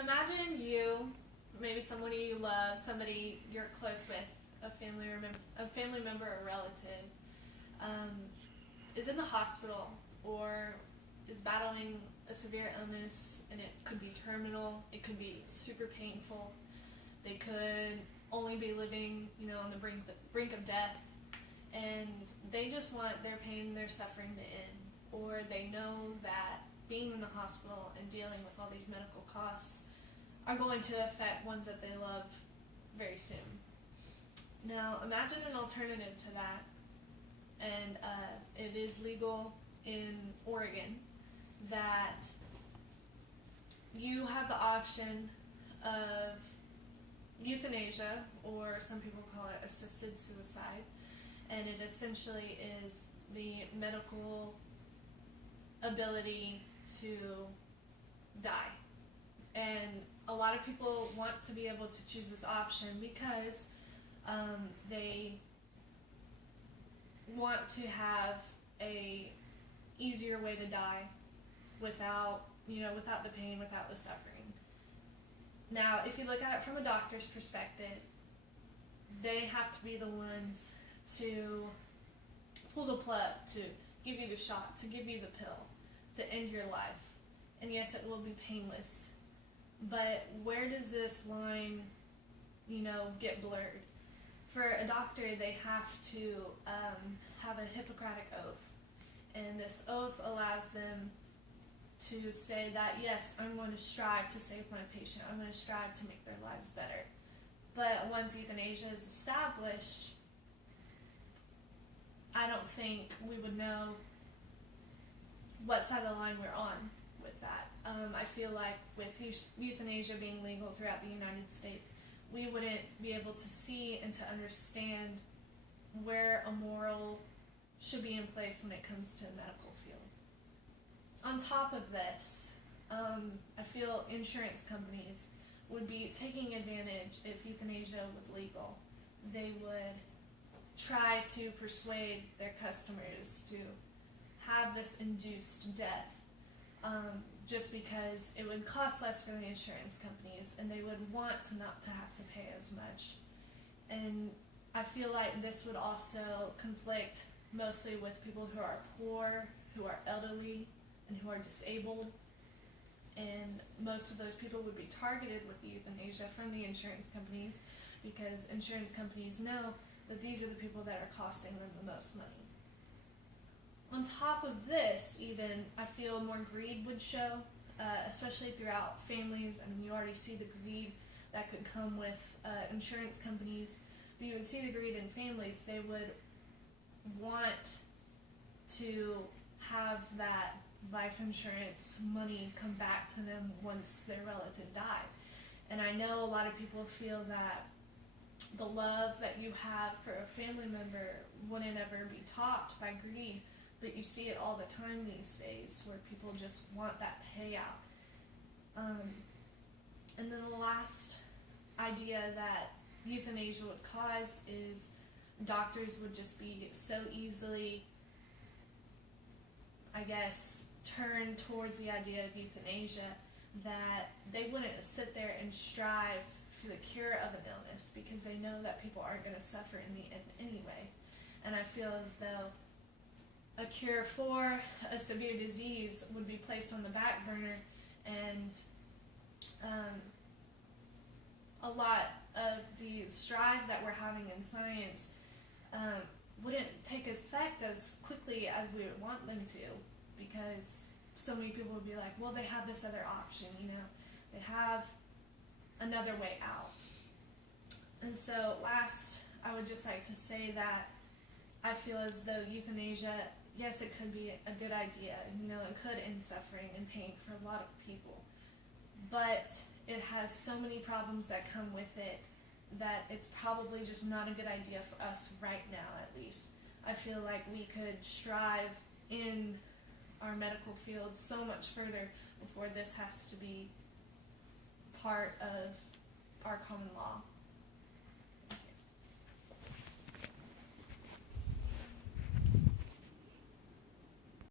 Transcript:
imagine you, maybe somebody you love, somebody you're close with, a family member or relative, is in the hospital or is battling a severe illness, and it could be terminal, it could be super painful. They could only be living, on the brink of death, and they just want their pain, their suffering to end, or they know that being in the hospital and dealing with all these medical costs are going to affect ones that they love very soon. Now, imagine an alternative to that, and it is legal in Oregon, that you have the option of euthanasia, or some people call it assisted suicide, and it essentially is the medical ability to die. And a lot of people want to be able to choose this option because they want to have a easier way to die without the pain, without the suffering. Now, if you look at it from a doctor's perspective, they have to be the ones to pull the plug, to give you the shot, to give you the pill, to end your life. And yes, it will be painless, but where does this line, get blurred? For a doctor, they have to have a Hippocratic oath, and this oath allows them to say that, yes, I'm going to strive to save my patient, I'm going to strive to make their lives better. But once euthanasia is established, I don't think we would know what side of the line we're on with that. I feel like with euthanasia being legal throughout the United States, we wouldn't be able to see and to understand where a moral should be in place when it comes to the medical field. On top of this, I feel insurance companies would be taking advantage if euthanasia was legal. They would try to persuade their customers to have this induced death, just because it would cost less for the insurance companies, and they would want to not to have to pay as much. And I feel like this would also conflict mostly with people who are poor, who are elderly, and who are disabled. And most of those people would be targeted with euthanasia from the insurance companies, because insurance companies know that these are the people that are costing them the most money. On top of this, even, I feel more greed would show, especially throughout families. I mean, you already see the greed that could come with insurance companies, but you would see the greed in families. They would want to have that life insurance money come back to them once their relative died. And I know a lot of people feel that the love that you have for a family member wouldn't ever be topped by greed, but you see it all the time these days, where people just want that payout. And then the last idea that euthanasia would cause is doctors would just be so easily, I guess, turn towards the idea of euthanasia that they wouldn't sit there and strive for the cure of an illness, because they know that people aren't going to suffer in the end anyway. And I feel as though a cure for a severe disease would be placed on the back burner, and a lot of the strides that we're having in science wouldn't take effect as quickly as we would want them to, because so many people would be like, well, they have this other option, they have another way out. And so last, I would just like to say that I feel as though euthanasia, yes, it could be a good idea, it could end suffering and pain for a lot of people, but it has so many problems that come with it that it's probably just not a good idea for us right now, at least. I feel like we could strive in our medical field so much further before this has to be part of our common law.